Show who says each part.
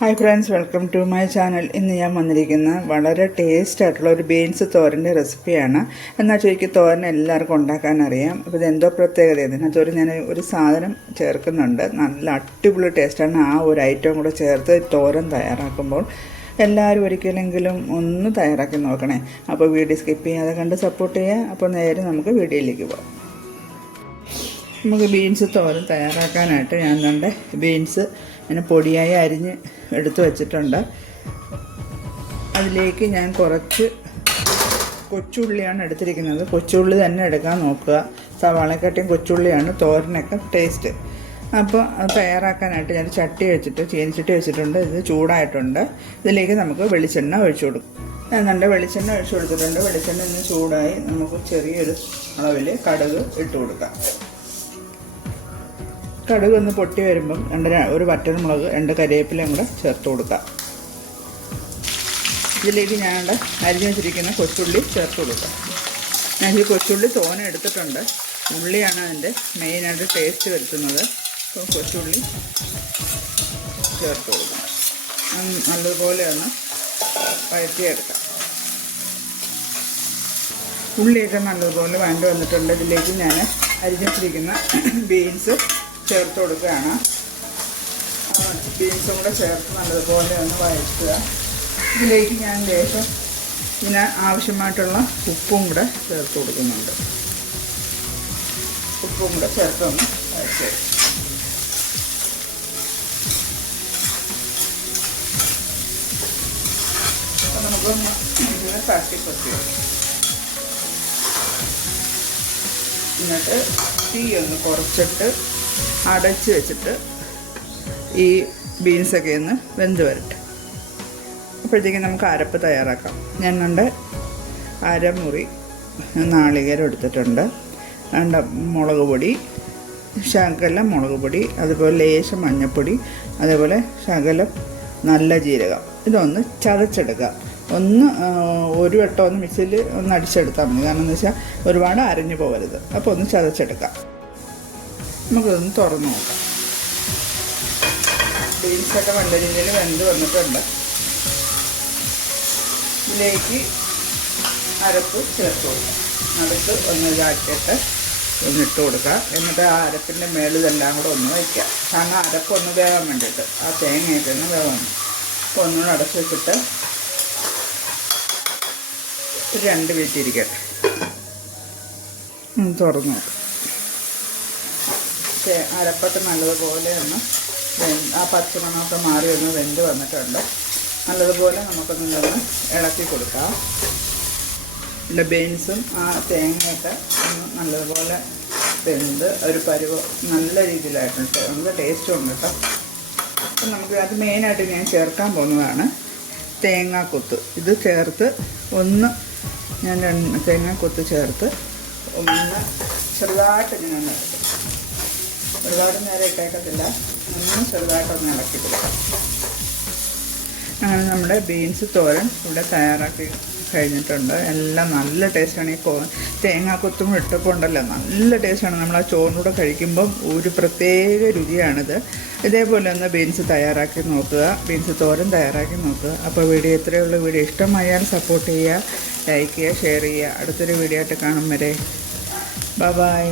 Speaker 1: Hi friends welcome to my channel ഇന്ന് ഞാൻ വന്നിരിക്കുന്ന വളരെ ടേസ്റ്റ് ആയിട്ടുള്ള ഒരു ബീൻസ് തോരന്റെ റെസിപ്പിയാണ് എന്നാൽ ചോദിക്ക് തോരൻ എല്ലാവർക്കും ഉണ്ടാക്കാൻ അറിയാം. അപ്പോൾ ഇതെന്തോ പ്രത്യേകത ഇതിനകത്തൊരു ഞാൻ ഒരു സാധനം ചേർക്കുന്നുണ്ട്. നല്ല അടിപൊളി ടേസ്റ്റാണ് ആ ഒരു ഐറ്റം കൂടെ ചേർത്ത് തോരൻ തയ്യാറാക്കുമ്പോൾ എല്ലാവരും ഒരിക്കലെങ്കിലും ഒന്ന് തയ്യാറാക്കി നോക്കണേ. അപ്പോൾ വീഡിയോ സ്കിപ്പ് ചെയ്യാതെ കണ്ട് സപ്പോർട്ട് ചെയ്യുക അപ്പോൾ നേരെ നമുക്ക് വീഡിയോയിലേക്ക് പോകാം നമുക്ക് ബീൻസ് തോരൻ തയ്യാറാക്കാനായിട്ട് ഞാൻ നമ്മുടെ ബീൻസ് അതിനെ പൊടിയായി അരിഞ്ഞ് എടുത്തു വച്ചിട്ടുണ്ട്. അതിലേക്ക് ഞാൻ കുറച്ച് കൊച്ചുള്ളിയാണ് എടുത്തിരിക്കുന്നത്. കൊച്ചുള്ളി തന്നെ എടുക്കാൻ നോക്കുക. സവാളക്കാട്ടിയും കൊച്ചുള്ളിയാണ് തോരനൊക്കെ ടേസ്റ്റ് അപ്പോൾ അത് തയ്യാറാക്കാനായിട്ട് ഞാൻ ചട്ടി വെച്ചിട്ട് ചീനിച്ചട്ടി വെച്ചിട്ടുണ്ട്. ഇത് ചൂടായിട്ടുണ്ട്. ഇതിലേക്ക് നമുക്ക് വെളിച്ചെണ്ണ ഒഴിച്ചു കൊടുക്കും. ഞാൻ നല്ല വെളിച്ചെണ്ണ ഒഴിച്ചു കൊടുത്തിട്ടുണ്ട്. വെളിച്ചെണ്ണ ഇന്ന് ചൂടായി നമുക്ക് ചെറിയൊരു അളവിൽ കടുക് ഇട്ട് കൊടുക്കാം. കടുക് ഒന്ന് പൊട്ടി വരുമ്പം രണ്ട് ഒരു വറ്റൽമുളക് രണ്ട് കരിവേപ്പിലയും കൂടെ ചേർത്ത് കൊടുക്കാം. ഇതിലേക്ക് ഞാൻ അരിഞ്ഞു വെച്ചിരിക്കുന്ന കൊച്ചുള്ളി ചേർത്ത് കൊടുക്കാം. ഞാൻ ഈ കൊച്ചുള്ളി തോന എടുത്തിട്ടുണ്ട്. ഉള്ളിയാണ് അതിന്റെ മെയിനായിട്ട് ടേസ്റ്റ് വരുത്തുന്നത്. അപ്പോൾ കൊച്ചുള്ളി ചേർത്ത് കൊടുക്കാം. നല്ലതുപോലെ ഒന്ന് വഴറ്റിയെടുക്കാം ഉള്ളിയൊക്കെ നല്ലതുപോലെ വഴണ്ട് വന്നിട്ടുണ്ട്. ഇതിലേക്ക് ഞാൻ അരിഞ്ഞിട്ടിരിക്കുന്ന ബീൻസ് ചേർത്ത് കൊടുക്കുകയാണ്. ബീൻസും കൂടെ ചേർത്ത് നല്ലതുപോലെ ഒന്ന് വഴറ്റുക. ഇതിലേക്ക് ഞാൻ ലേശം ഇതിന് ആവശ്യമായിട്ടുള്ള ഉപ്പും കൂടെ ചേർത്ത് കൊടുക്കുന്നുണ്ട്. ഉപ്പും കൂടെ ചേർത്തൊന്ന് വഴറ്റുക. അപ്പം നമുക്കൊന്ന് ഇതിനെ തട്ടിപ്പൊത്തി എന്നിട്ട് തീ ഒന്ന് കുറച്ചിട്ട് അടച്ച് വെച്ചിട്ട് ഈ ബീൻസൊക്കെ ഒന്ന് വെന്ത് വരട്ടെ. അപ്പോഴത്തേക്കും നമുക്ക് അരപ്പ് തയ്യാറാക്കാം. ഞാൻ രണ്ട് അരമുറി നാളികേരം എടുത്തിട്ടുണ്ട്. രണ്ട് മുളക് പൊടി ശകലം മുളക് പൊടി അതുപോലെ ലേശം മഞ്ഞൾപ്പൊടി അതേപോലെ ശകലം നല്ല ജീരകം. ഇതൊന്ന് ചതച്ചെടുക്കുക ഒന്ന് ഒരു വട്ടം ഒന്ന് മിക്സിയിൽ ഒന്ന് അടിച്ചെടുത്താൽ മതി. കാരണം എന്ന് വെച്ചാൽ ഒരുപാട് അരഞ്ഞു പോകരുത്. അപ്പോൾ ഒന്ന് ചതച്ചെടുക്കാം. നമുക്കിതൊന്ന് തുറന്ന് നോക്കാം. ബീൻസൊക്കെ വെണ്ട രീതിയിൽ വെന്ത് വന്നിട്ടുണ്ട്. ഇതിലേക്ക് അരപ്പ് ചേർത്ത് കൊടുക്കാം. അടുത്ത് ഒന്ന് ഇതാക്കിയിട്ട് ഒന്ന് ഇട്ട് കൊടുക്കുക. എന്നിട്ട് ആ അരപ്പിന്റെ മേളിൽ ഇതെല്ലാം കൂടെ ഒന്ന് വയ്ക്കുക. കാരണം അരപ്പ് ഒന്ന് വേവാൻ വേണ്ടിയിട്ട് ആ തേങ്ങയൊക്കെ ഒന്ന് വേവാൻ അപ്പോൾ ഒന്നുകൂടെ അടച്ച് വെച്ചിട്ട് രണ്ട് വീട്ടിരിക്കട്ടെ തുറന്നു നോക്കാം. അരപ്പൊക്കെ നല്ലതുപോലെ ഒന്ന് ആ പച്ചമണമൊക്കെ മാറി ഒന്ന് വെന്ത് വന്നിട്ടുണ്ട്. നല്ലതുപോലെ നമുക്കൊന്ന് ഇളക്കി കൊടുക്കാം. പിന്നെ ബീൻസും ആ തേങ്ങയൊക്കെ നല്ലതുപോലെ വെന്ത് ഒരു പരുവ നല്ല രീതിയിലായിട്ടുണ്ട്. നല്ല ടേസ്റ്റും ഉണ്ട് കേട്ടോ. അപ്പം നമുക്ക് അത് മെയിനായിട്ട് ഞാൻ ചേർക്കാൻ പോകുന്നതാണ് തേങ്ങാക്കൊത്ത്. ഇത് ചേർത്ത് ഒന്ന് ഞാൻ രണ്ട് തേങ്ങാക്കൊത്ത് ചേർത്ത് ഒന്ന് ചെറുതായിട്ട് ഇളക്കും. ഒരുപാട് നേരം ഇട്ടേക്കത്തില്ല. ഒന്നും ചെറുതായിട്ടൊന്ന് ഇളക്കി കൊടുക്കാം അങ്ങനെ നമ്മുടെ ബീൻസ് തോരൻ ഇവിടെ തയ്യാറാക്കി കഴിഞ്ഞിട്ടുണ്ട്. എല്ലാം നല്ല ടേസ്റ്റാണ്. ഈ കോ തേങ്ങാക്കൊത്തും ഇട്ടപ്പോൾ ഉണ്ടല്ലോ. നല്ല ടേസ്റ്റാണ്. നമ്മൾ ആ ചോറിനൂടെ കഴിക്കുമ്പം ഒരു പ്രത്യേക രുചിയാണിത്. ഇതേപോലെ ഒന്ന് ബീൻസ് തയ്യാറാക്കി നോക്കുക. ബീൻസ് തോരൻ തയ്യാറാക്കി നോക്കുക. അപ്പോൾ വീഡിയോ ഇത്രയുള്ള വീഡിയോ ഇഷ്ടമായാൽ സപ്പോർട്ട് ചെയ്യുക ലൈക്ക് ചെയ്യുക ഷെയർ ചെയ്യുക. അടുത്തൊരു വീഡിയോ ആയിട്ട് കാണും വരെ. ബൈ